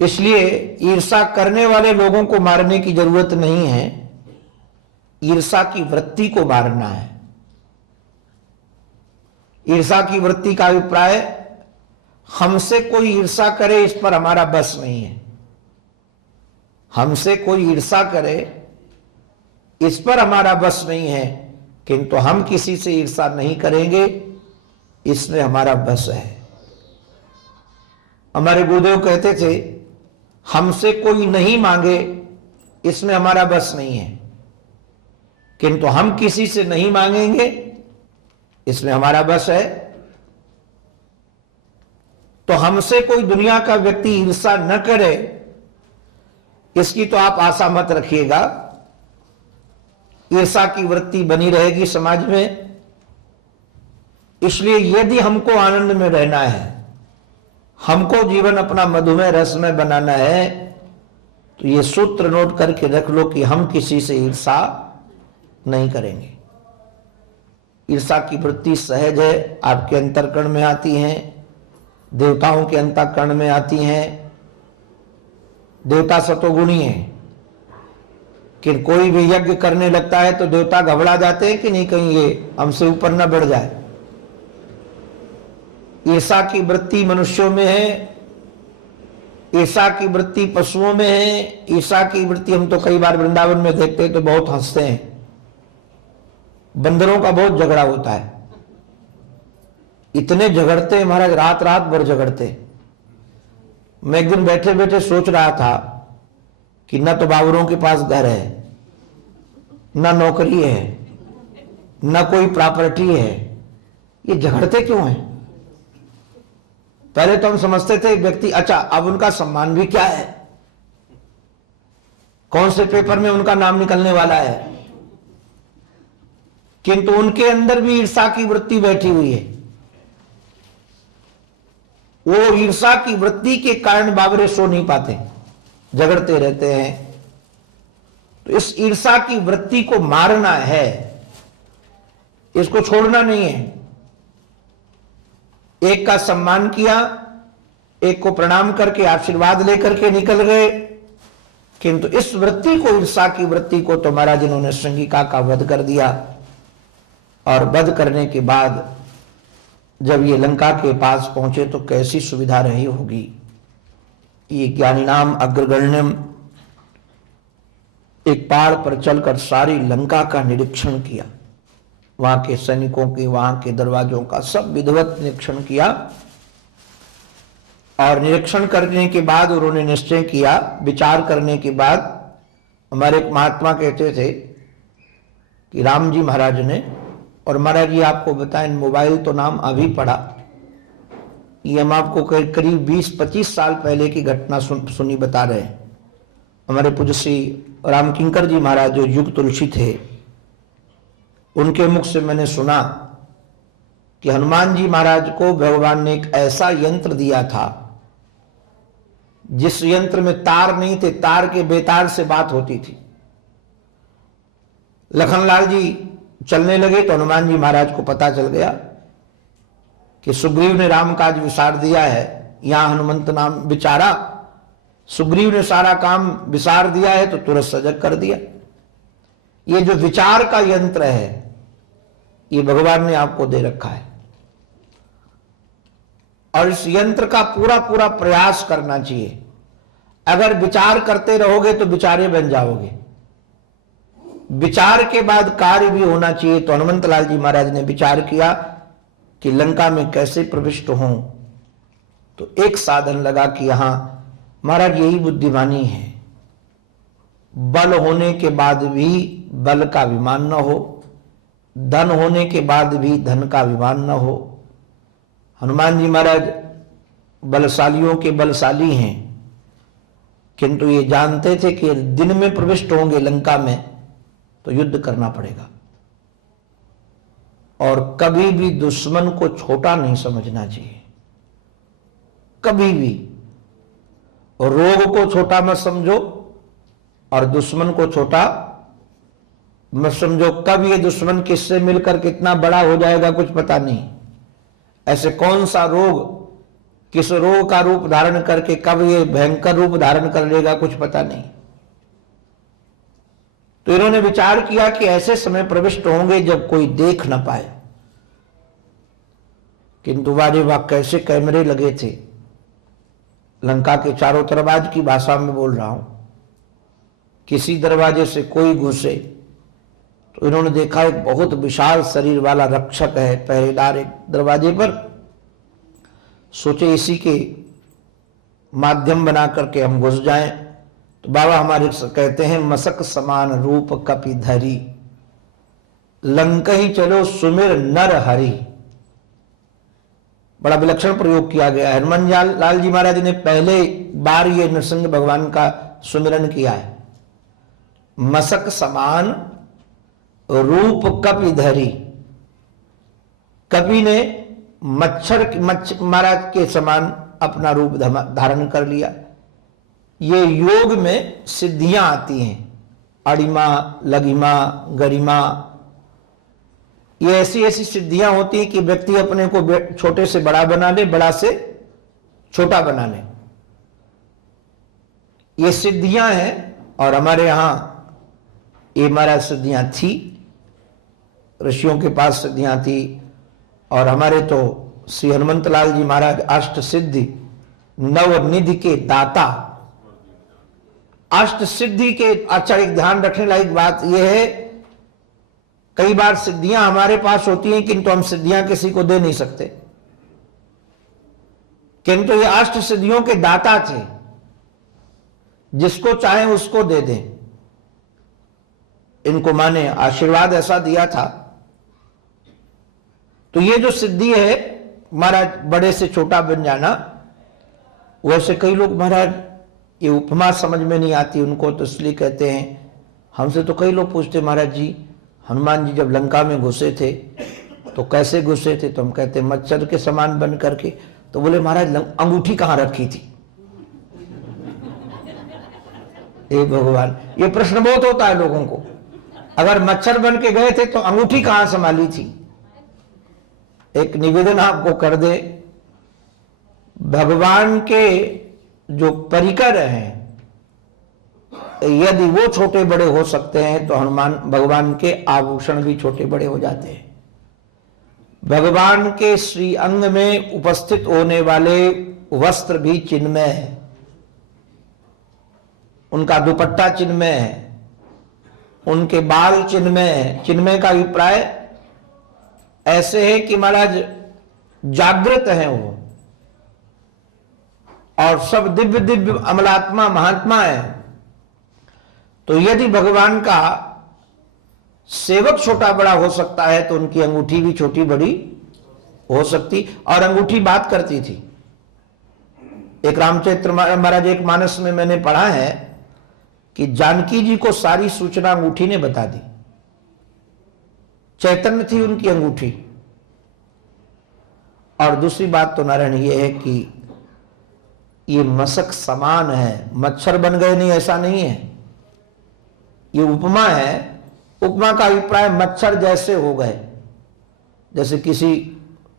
इसलिए ईर्षा करने वाले लोगों को मारने की जरूरत नहीं है, ईर्षा की वृत्ति को मारना है। ईर्षा की वृत्ति का अभिप्राय, हमसे कोई ईर्षा करे इस पर हमारा बस नहीं है, हमसे कोई ईर्षा करे इस पर हमारा बस नहीं है, किंतु हम किसी से ईर्षा नहीं करेंगे, इसमें हमारा बस है। हमारे गुरुदेव कहते थे, हमसे कोई नहीं मांगे इसमें हमारा बस नहीं है, किंतु हम किसी से नहीं मांगेंगे इसमें हमारा बस है। तो हमसे कोई दुनिया का व्यक्ति ईर्षा न करे इसकी तो आप आशा मत रखिएगा। ईर्षा की वृत्ति बनी रहेगी समाज में। इसलिए यदि हमको आनंद में रहना है, हमको जीवन अपना मधुमेह रस में बनाना है, तो ये सूत्र नोट करके रख लो कि हम किसी से ईर्षा नहीं करेंगे। ईर्षा की वृत्ति सहज है, आपके अंतःकरण में आती हैं, देवताओं के अंतःकरण में आती हैं। देवता सतोगुणी है कि कोई भी यज्ञ करने लगता है तो देवता घबरा जाते हैं कि नहीं कहीं ये हमसे ऊपर न बढ़ जाए। ईर्षा की वृत्ति मनुष्यों में है, ईर्षा की वृत्ति पशुओं में है। ईर्षा की वृत्ति हम तो कई बार वृंदावन में देखते हैं तो बहुत हंसते हैं। बंदरों का बहुत झगड़ा होता है, इतने झगड़ते हैं महाराज, रात रात भर झगड़ते। मैं एक दिन बैठे बैठे सोच रहा था कि न तो बाबरों के पास घर है, न नौकरी है, न कोई प्रॉपर्टी है, ये झगड़ते क्यों हैं? पहले तो हम समझते थे व्यक्ति, अच्छा अब उनका सम्मान भी क्या है, कौन से पेपर में उनका नाम निकलने वाला है, किंतु उनके अंदर भी ईर्षा की वृत्ति बैठी हुई है। वो ईर्षा की वृत्ति के कारण बाबरे सो नहीं पाते, झगड़ते रहते हैं। तो इस ईर्षा की वृत्ति को मारना है, इसको छोड़ना नहीं है। एक का सम्मान किया, एक को प्रणाम करके आशीर्वाद लेकर के निकल गए, किंतु इस वृत्ति को, ईर्षा की वृत्ति को तो महाराज इन्होंने श्रृंगिका का वध कर दिया। और वध करने के बाद जब ये लंका के पास पहुंचे तो कैसी सुविधा रही होगी। ये ज्ञानीनाम अग्रगण्यम एक पहाड़ पर चलकर सारी लंका का निरीक्षण किया, वहां के सैनिकों के, वहां के दरवाजों का सब विधिवत निरीक्षण किया। और निरीक्षण करने के बाद उन्होंने निश्चय किया, विचार करने के बाद, हमारे एक महात्मा कहते थे कि राम जी महाराज ने, और महाराज जी आपको बताएं, मोबाइल तो नाम अभी पड़ा, ये हम आपको करीब 20-25 साल पहले की घटना सुनी बता रहे हैं। हमारे पूज्य श्री राम किंकर जी महाराज जो युग तुलसी थे, उनके मुख से मैंने सुना कि हनुमान जी महाराज को भगवान ने एक ऐसा यंत्र दिया था जिस यंत्र में तार नहीं थे, तार के बेतार से बात होती थी। लखनलाल जी चलने लगे तो हनुमान जी महाराज को पता चल गया कि सुग्रीव ने राम काज विसार दिया है। यहां हनुमंत नाम विचारा, सुग्रीव ने सारा काम विसार दिया है, तो तुरंत सजग कर दिया। ये जो विचार का यंत्र है, ये भगवान ने आपको दे रखा है, और इस यंत्र का पूरा पूरा प्रयास करना चाहिए। अगर विचार करते रहोगे तो विचारे बन जाओगे, विचार के बाद कार्य भी होना चाहिए। तो हनुमंत लाल जी महाराज ने विचार किया कि लंका में कैसे प्रविष्ट हों, तो एक साधन लगा कि यहां महाराज यही बुद्धिमानी है, बल होने के बाद भी बल का अभिमान न हो, धन होने के बाद भी धन का अभिमान न हो। हनुमान जी महाराज बलशालियों के बलशाली हैं, किंतु ये जानते थे कि दिन में प्रविष्ट होंगे लंका में तो युद्ध करना पड़ेगा, और कभी भी दुश्मन को छोटा नहीं समझना चाहिए, कभी भी। और रोग को छोटा मत समझो और दुश्मन को छोटा मत समझो। कब ये दुश्मन किससे मिलकर कितना बड़ा हो जाएगा कुछ पता नहीं। ऐसे कौन सा रोग किस रोग का रूप धारण करके कब ये भयंकर रूप धारण कर लेगा कुछ पता नहीं। तो इन्होंने विचार किया कि ऐसे समय प्रविष्ट होंगे जब कोई देख न पाए। किंतु वारे वाह कैसे कैमरे लगे थे लंका के चारों तरफ। आज की भाषा में बोल रहा हूं, किसी दरवाजे से कोई घुसे तो इन्होंने देखा एक बहुत विशाल शरीर वाला रक्षक है, पहरेदार एक दरवाजे पर। सोचे इसी के माध्यम बना करके हम घुस जाएं। तो बाबा हमारे कहते हैं, मसक समान रूप कपि धरी, लंकही चलो सुमिर नर हरि। बड़ा विलक्षण प्रयोग किया गया है। हनुमान लाल जी महाराज ने पहले बार ये नृसिंह भगवान का सुमिरन किया है। मसक समान रूप कपि धरी, कपि ने मच्छर महाराज के समान अपना रूप धारण कर लिया। ये योग में सिद्धियां आती हैं, अड़िमा, लगिमा, गरिमा, ये ऐसी ऐसी सिद्धियां होती हैं कि व्यक्ति अपने को छोटे से बड़ा बना ले, बड़ा से छोटा बना ले। ये सिद्धियां हैं और हमारे यहां ये महाराज सिद्धियां थी, ऋषियों के पास सिद्धियां थी। और हमारे तो श्री हनुमंत लाल जी महाराज अष्ट सिद्धि नवनिधि के दाता। अष्ट सिद्धि के, अच्छा एक ध्यान रखने लायक बात यह है, कई बार सिद्धियां हमारे पास होती हैं किंतु हम सिद्धियां किसी को दे नहीं सकते, किंतु ये अष्ट सिद्धियों के दाता थे, जिसको चाहे उसको दे दें। इनको माने आशीर्वाद ऐसा दिया था। तो ये जो सिद्धि है महाराज बड़े से छोटा बन जाना, वैसे कई लोग महाराज ये उपमा समझ में नहीं आती उनको, तो इसलिए कहते हैं, हमसे तो कई लोग पूछते महाराज जी हनुमान जी जब लंका में घुसे थे तो कैसे घुसे थे? तो हम कहते मच्छर के समान बन करके। तो बोले महाराज अंगूठी कहां रखी थी? हे भगवान, ये प्रश्न बहुत होता है लोगों को, अगर मच्छर बन के गए थे तो अंगूठी कहां संभाली थी? एक निवेदन आपको कर दे, भगवान के जो परिकर हैं यदि वो छोटे बड़े हो सकते हैं तो हनुमान भगवान के आभूषण भी छोटे बड़े हो जाते हैं। भगवान के श्री अंग में उपस्थित होने वाले वस्त्र भी चिन्मय है, उनका दुपट्टा चिन्मय है, उनके बाल चिन्मय है। चिन्मय का अभिप्राय ऐसे है कि महाराज जागृत हैं वो, और सब दिव्य दिव्य अमलात्मा महात्मा है। तो यदि भगवान का सेवक छोटा बड़ा हो सकता है तो उनकी अंगूठी भी छोटी बड़ी हो सकती, और अंगूठी बात करती थी। एक रामचरित्र महाराज एक मानस में मैंने पढ़ा है कि जानकी जी को सारी सूचना अंगूठी ने बता दी, चैतन्य थी उनकी अंगूठी। और दूसरी बात तो नारायण ये है कि ये मशक समान है, मच्छर बन गए नहीं ऐसा नहीं है, ये उपमा है। उपमा का अभिप्राय मच्छर जैसे हो गए, जैसे किसी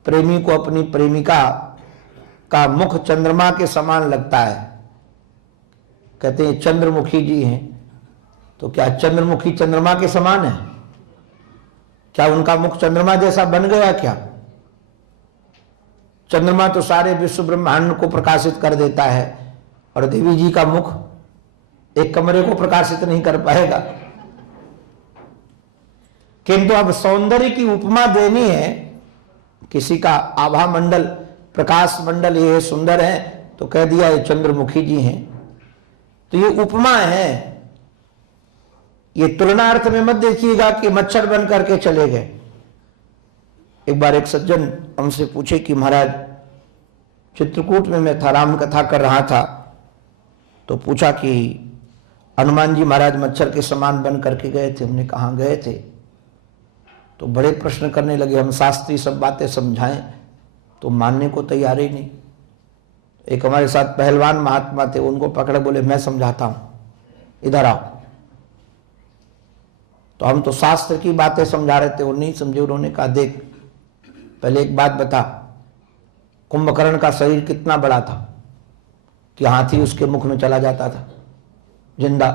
प्रेमी को अपनी प्रेमिका का मुख चंद्रमा के समान लगता है, कहते हैं चंद्रमुखी जी हैं, तो क्या चंद्रमुखी चंद्रमा के समान है? क्या उनका मुख चंद्रमा जैसा बन गया क्या? चंद्रमा तो सारे विश्व ब्रह्मांड को प्रकाशित कर देता है, और देवी जी का मुख एक कमरे को प्रकाशित नहीं कर पाएगा। किंतु अब सौंदर्य की उपमा देनी है, किसी का आभा मंडल प्रकाश मंडल ये सुंदर है तो कह दिया ये चंद्रमुखी जी हैं, तो ये उपमा है। ये तुलना अर्थ में मत देखिएगा कि मच्छर बन करके चले गए। एक बार एक सज्जन हमसे पूछे कि महाराज चित्रकूट में मैं था, राम कथा कर रहा था, तो पूछा कि हनुमान जी महाराज मच्छर के समान बन करके गए थे। हमने कहाँ गए थे? तो बड़े प्रश्न करने लगे। हम शास्त्रीय सब बातें समझाएं तो मानने को तैयार ही नहीं। एक हमारे साथ पहलवान महात्मा थे, उनको पकड़े बोले मैं समझाता हूं, इधर आओ। तो हम तो शास्त्र की बातें समझा रहे थे, वो नहीं समझे। उन्होंने कहा देख पहले एक बात बता, कुंभकर्ण का शरीर कितना बड़ा था कि हाथी उसके मुख में चला जाता था जिंदा।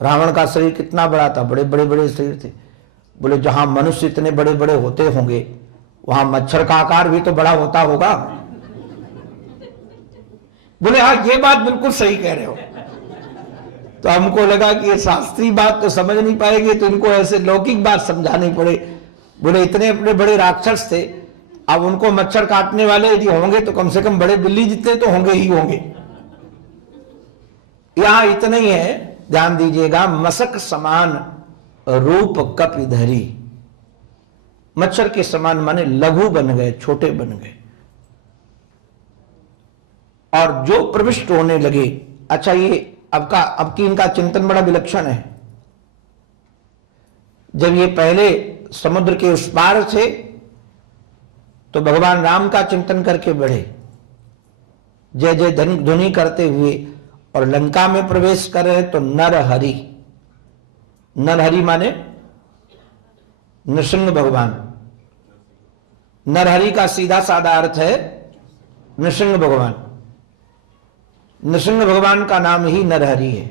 रावण का शरीर कितना बड़ा था, बड़े बड़े बड़े शरीर थे। बोले जहां मनुष्य इतने बड़े बड़े होते होंगे वहां मच्छर का आकार भी तो बड़ा होता होगा। बोले हाँ ये बात बिल्कुल सही कह रहे हो। तो हमको लगा कि ये शास्त्रीय बात तो समझ नहीं पाएंगे, तो इनको ऐसे लौकिक बात समझानी पड़े। बोले इतने बड़े बड़े राक्षस थे, अब उनको मच्छर काटने वाले यदि होंगे तो कम से कम बड़े बिल्ली जितने तो होंगे ही होंगे। यहां इतना ही है, ध्यान दीजिएगा। मशक समान रूप कपिधरी, मच्छर के समान माने लघु बन गए, छोटे बन गए और जो प्रविष्ट होने लगे। अच्छा ये अब की इनका चिंतन बड़ा विलक्षण है। जब ये पहले समुद्र के उस पार थे तो भगवान राम का चिंतन करके बढ़े, जय जय ध्वनि करते हुए, और लंका में प्रवेश कर रहे तो नरहरि, नरहरि माने नृसिंह भगवान। नरहरि का सीधा साधा अर्थ है नृसिंह भगवान। नृसिंह भगवान का नाम ही नरहरि है।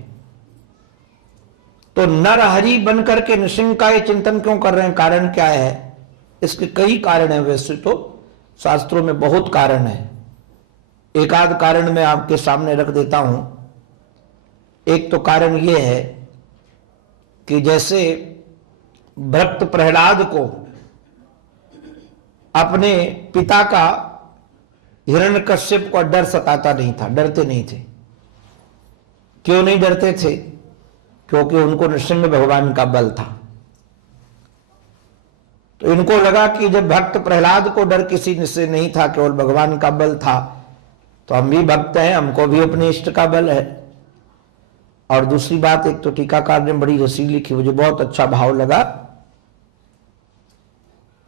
तो नरहरि बनकर के नृसिंह का ये चिंतन क्यों कर रहे हैं, कारण क्या है? इसके कई कारण हैं, वैसे तो शास्त्रों में बहुत कारण है। एक आध कारण मैं आपके सामने रख देता हूं। एक तो कारण यह है कि जैसे भक्त प्रहलाद को अपने पिता का हिरण्यकश्यप को डर सताता नहीं था, डरते नहीं थे। क्यों नहीं डरते थे? क्योंकि उनको नृसिंह भगवान का बल था। तो इनको लगा कि जब भक्त प्रहलाद को डर किसी से नहीं था, केवल भगवान का बल था, तो हम भी भक्त हैं, हमको भी अपने इष्ट का बल है। और दूसरी बात, एक तो टीकाकार ने बड़ी रसीली लिखी, मुझे बहुत अच्छा भाव लगा।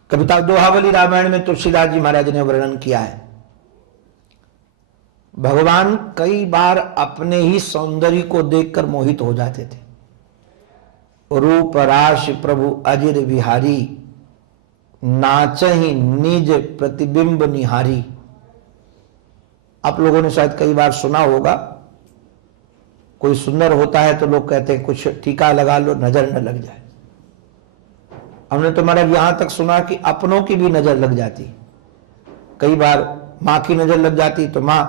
कविता दोहावली रामायण में तुलसीदास जी महाराज ने वर्णन किया है। भगवान कई बार अपने ही सौंदर्य को देखकर मोहित हो जाते थे। रूप राशि प्रभु अजिर विहारी, नाचहि निज प्रतिबिंब निहारी। आप लोगों ने शायद कई बार सुना होगा, कोई सुंदर होता है तो लोग कहते हैं कुछ टीका लगा लो नजर न लग जाए। हमने तो महाराज यहां तक सुना कि अपनों की भी नजर लग जाती। कई बार मां की नजर लग जाती, तो मां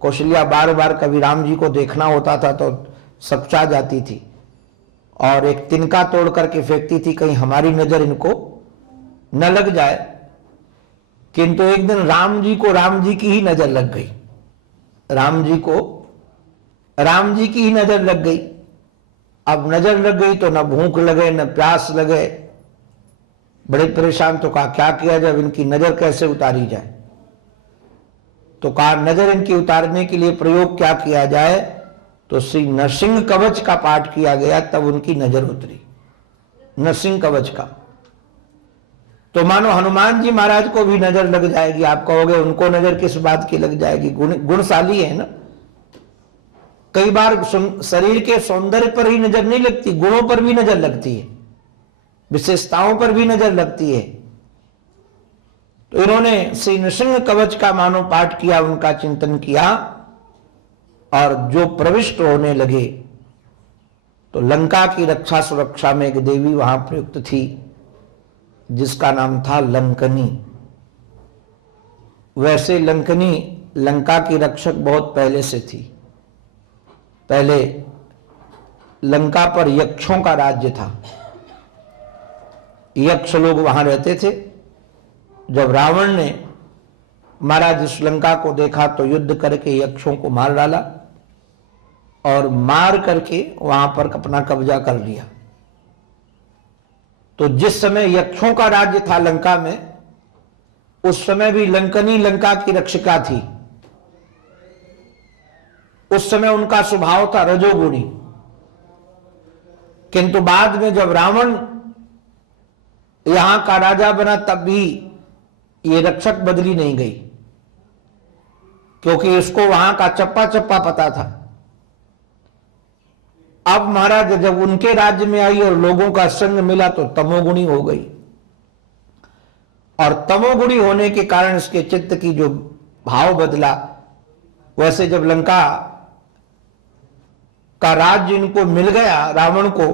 कौशल्या बार बार कभी राम जी को देखना होता था तो सपचा जाती थी और एक तिनका तोड़ करके फेंकती थी, कहीं हमारी नजर इनको न लग जाए। किंतु एक दिन राम जी को राम जी की ही नजर लग गई। राम जी को राम जी की ही नजर लग गई। अब नजर लग गई तो न भूख लगे न प्यास लगे, बड़े परेशान। तो कहा क्या किया जाए, इनकी नजर कैसे उतारी जाए? तो कहा नजर इनकी उतारने के लिए प्रयोग क्या किया जाए? तो श्री नरसिंह कवच का पाठ किया गया, तब उनकी नजर उतरी, नरसिंह कवच का। तो मानो हनुमान जी महाराज को भी नजर लग जाएगी। आप कहोगे उनको नजर किस बात की लग जाएगी, गुणशाली है ना। कई बार शरीर के सौंदर्य पर ही नजर नहीं लगती, गुणों पर भी नजर लगती है, विशेषताओं पर भी नजर लगती है। तो इन्होंने श्री नृसिंह कवच का मानो पाठ किया, उनका चिंतन किया और जो प्रविष्ट होने लगे तो लंका की रक्षा सुरक्षा में एक देवी वहां प्रयुक्त थी जिसका नाम था लंकनी। वैसे लंकनी लंका की रक्षक बहुत पहले से थी। पहले लंका पर यक्षों का राज्य था, यक्ष लोग वहां रहते थे। जब रावण ने महाराज इस लंका को देखा तो युद्ध करके यक्षों को मार डाला और मार करके वहां पर अपना कब्जा कर लिया। तो जिस समय यक्षों का राज्य था लंका में, उस समय भी लंकनी लंका की रक्षिका थी। उस समय उनका स्वभाव था रजोगुणी। किंतु बाद में जब रावण यहां का राजा बना तब भी ये रक्षक बदली नहीं गई, क्योंकि इसको वहां का चप्पा चप्पा पता था। अब महाराज जब उनके राज्य में आई और लोगों का संग मिला तो तमोगुणी हो गई, और तमोगुणी होने के कारण इसके चित्त की जो भाव बदला। वैसे जब लंका का राज्य इनको मिल गया रावण को,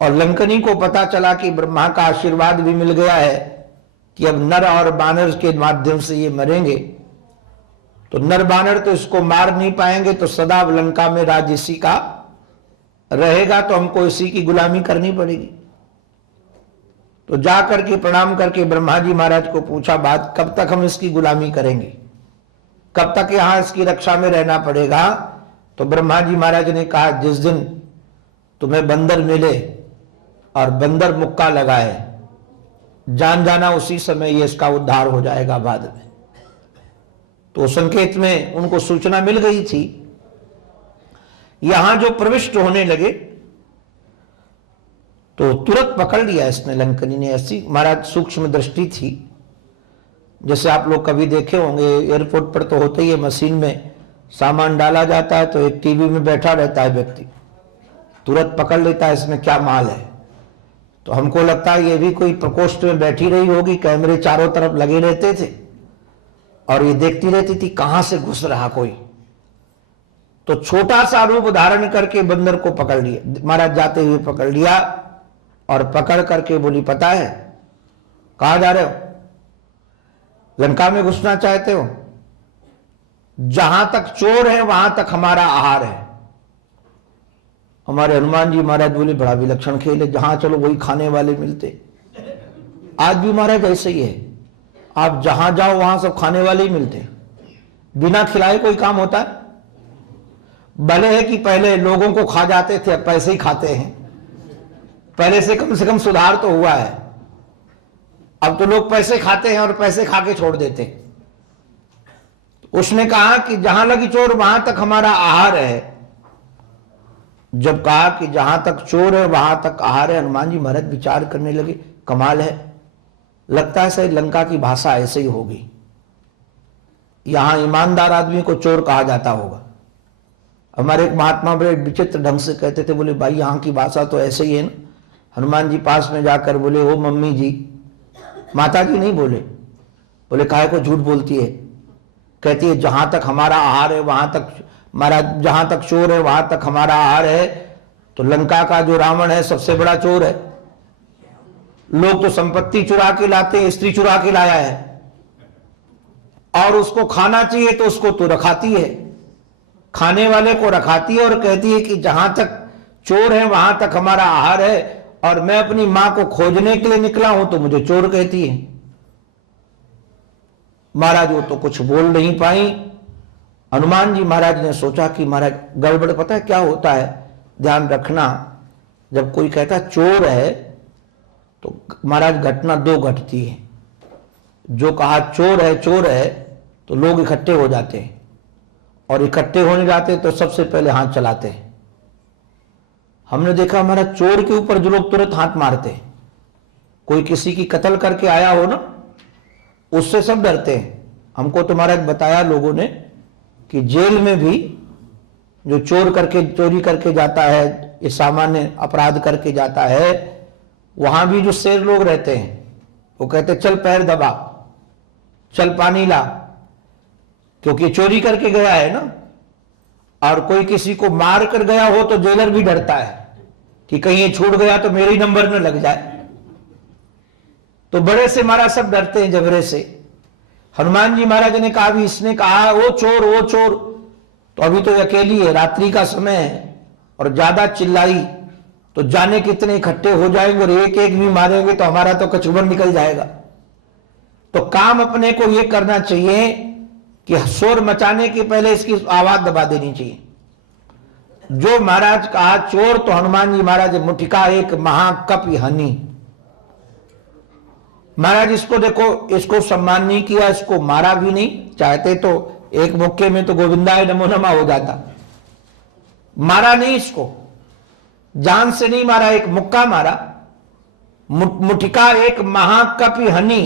और लंकनी को पता चला कि ब्रह्मा का आशीर्वाद भी मिल गया है कि अब नर और बानर के माध्यम से ये मरेंगे, तो नर बानर तो इसको मार नहीं पाएंगे, तो सदा लंका में राज्य इसी का रहेगा, तो हमको इसी की गुलामी करनी पड़ेगी। तो जाकर के प्रणाम करके ब्रह्मा जी महाराज को पूछा, बात कब तक हम इसकी गुलामी करेंगे, कब तक यहां इसकी रक्षा में रहना पड़ेगा। तो ब्रह्मा जी महाराज ने कहा, जिस दिन तुम्हें बंदर मिले और बंदर मुक्का लगाए, जान जाना उसी समय ये इसका उद्धार हो जाएगा बाद में। तो संकेत में उनको सूचना मिल गई थी। यहां जो प्रविष्ट होने लगे तो तुरंत पकड़ लिया इसने, लंकनी ने। ऐसी महाराज सूक्ष्म दृष्टि थी, जैसे आप लोग कभी देखे होंगे एयरपोर्ट पर तो होते ही है, मशीन में सामान डाला जाता है तो एक टीवी में बैठा रहता है व्यक्ति, तुरंत पकड़ लेता है इसमें क्या माल है। तो हमको लगता है ये भी कोई प्रकोष्ठ में बैठी रही होगी, कैमरे चारों तरफ लगे रहते थे और ये देखती रहती थी कहां से घुस रहा कोई। तो छोटा सा रूप धारण करके बंदर को पकड़ लिया, महाराज जाते हुए पकड़ लिया और पकड़ करके बोली, पता है कहां जा रहे हो, लंका में घुसना चाहते हो, जहां तक चोर है वहां तक हमारा आहार है। हमारे हनुमान जी महाराज बोले, बड़ा विलक्षण खेल है, जहां चलो वही खाने वाले मिलते। आज भी महाराज ऐसे ही है, आप जहां जाओ वहां सब खाने वाले ही मिलते, बिना खिलाए कोई काम होता है। भले है कि पहले लोगों को खा जाते थे, अब पैसे ही खाते हैं, पहले से कम सुधार तो हुआ है। अब तो लोग पैसे खाते हैं और पैसे खा के छोड़ देते हैं। उसने कहा कि जहां लगी चोर वहां तक हमारा आहार है। जब कहा कि जहां तक चोर है वहां तक आहार है, हनुमान जी महाराज विचार करने लगे, कमाल है, लगता है सही लंका की भाषा ऐसे ही होगी, यहां ईमानदार आदमी को चोर कहा जाता होगा। हमारे एक महात्मा बड़े विचित्र ढंग से कहते थे, बोले भाई यहां की भाषा तो ऐसे ही है ना। हनुमान जी पास में जाकर बोले, ओ मम्मी जी, माता जी नहीं बोले, बोले काहे को झूठ बोलती है, कहती है जहां तक हमारा आहार है वहां तक हमारा, जहां तक चोर है वहां तक हमारा आहार है। तो लंका का जो रावण है सबसे बड़ा चोर है, लोग तो संपत्ति चुरा के लाते हैं, स्त्री चुरा के लाया है, और उसको खाना चाहिए तो उसको तो रखाती है, खाने वाले को रखाती है और कहती है कि जहां तक चोर है वहां तक हमारा आहार है, और मैं अपनी मां को खोजने के लिए निकला हूं तो मुझे चोर कहती है। महाराज वो तो कुछ बोल नहीं पाई। हनुमान जी महाराज ने सोचा कि महाराज गड़बड़, पता है क्या होता है, ध्यान रखना, जब कोई कहता चोर है तो महाराज घटना दो घटती है। जो कहा चोर है तो लोग इकट्ठे हो जाते हैं, और इकट्ठे होने जाते तो सबसे पहले हाथ चलाते हैं। हमने देखा हमारा चोर के ऊपर जो लोग तुरंत हाथ मारते हैं, कोई किसी की कत्ल करके आया हो ना, उससे सब डरते हैं। हमको तो महाराज बताया लोगों ने कि जेल में भी जो चोरी करके जाता है, ये सामान्य अपराध करके जाता है, वहां भी जो शेर लोग रहते हैं वो कहते चल पैर दबा, चल पानी ला, क्योंकि चोरी करके गया है ना। और कोई किसी को मार कर गया हो तो जेलर भी डरता है कि कहीं ये छूट गया तो मेरे ही नंबर में लग जाए। तो बड़े से महाराज सब डरते हैं जबरे से। हनुमान जी महाराज ने कहा, भी इसने कहा वो चोर, तो अभी तो अकेली है, रात्रि का समय है, और ज्यादा चिल्लाई तो जाने कितने इकट्ठे हो जाएंगे और एक एक भी मारेंगे तो हमारा तो कचूबन निकल जाएगा। तो काम अपने को यह करना चाहिए कि शोर मचाने के पहले इसकी आवाज दबा देनी चाहिए। जो महाराज कहा चोर, तो हनुमान जी महाराज मुठिका एक महाकप हनी। महाराज इसको देखो, इसको सम्मान नहीं किया, इसको मारा भी नहीं, चाहते तो एक मुक्के में तो गोविंदाय नमो नमः हो जाता, मारा नहीं, इसको जान से नहीं मारा, एक मुक्का मारा। मुठिका एक महाकपि हनी,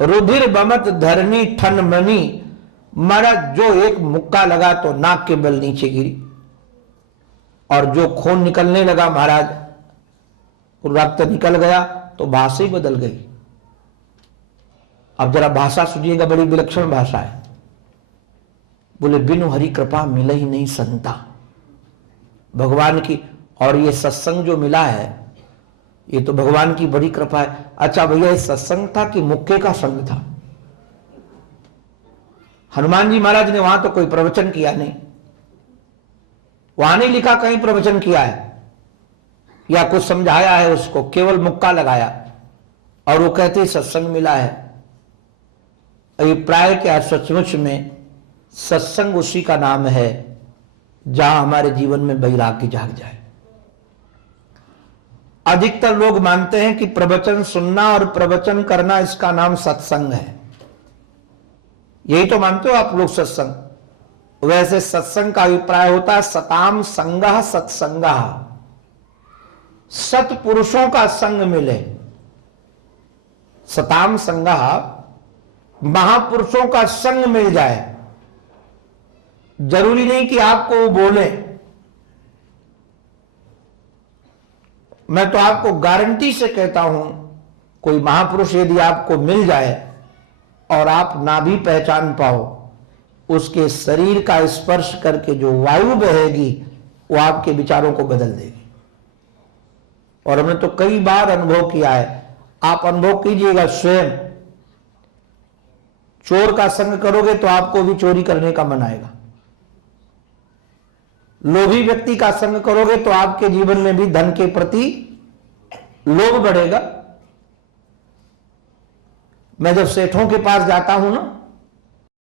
रुधिर बमत धरनी ठन मनी। महाराज जो एक मुक्का लगा तो नाक के बल नीचे गिरी, और जो खून निकलने लगा महाराज, रक्त निकल गया तो भाषा ही बदल गई। अब जरा भाषा सुनिएगा, बड़ी विलक्षण भाषा है। बोले बिनु हरि कृपा मिले ही नहीं संता। भगवान की, और ये सत्संग जो मिला है ये तो भगवान की बड़ी कृपा है। अच्छा भैया, ये सत्संग था कि मुक्के का संग था? हनुमान जी महाराज ने वहां तो कोई प्रवचन किया नहीं, वहां नहीं लिखा कहीं प्रवचन किया है या कुछ समझाया है उसको, केवल मुक्का लगाया और वो कहते सत्संग मिला है। अभिप्राय क्या, सचमुच में सत्संग उसी का नाम है जहां हमारे जीवन में वैराग्य जाग जाए। अधिकतर लोग मानते हैं कि प्रवचन सुनना और प्रवचन करना इसका नाम सत्संग है। यही तो मानते हो आप लोग सत्संग। वैसे सत्संग का अभिप्राय होता है सताम संगः सत्संगः, सत्पुरुषों का संग मिले। सताम संगः, महापुरुषों का संग मिल जाए। जरूरी नहीं कि आपको वो बोले, मैं तो आपको गारंटी से कहता हूं, कोई महापुरुष यदि आपको मिल जाए और आप ना भी पहचान पाओ, उसके शरीर का स्पर्श करके जो वायु बहेगी वो आपके विचारों को बदल देगी। और हमने तो कई बार अनुभव किया है, आप अनुभव कीजिएगा स्वयं। चोर का संग करोगे तो आपको भी चोरी करने का मन आएगा। लोभी व्यक्ति का संग करोगे तो आपके जीवन में भी धन के प्रति लोभ बढ़ेगा। मैं जब सेठों के पास जाता हूं ना,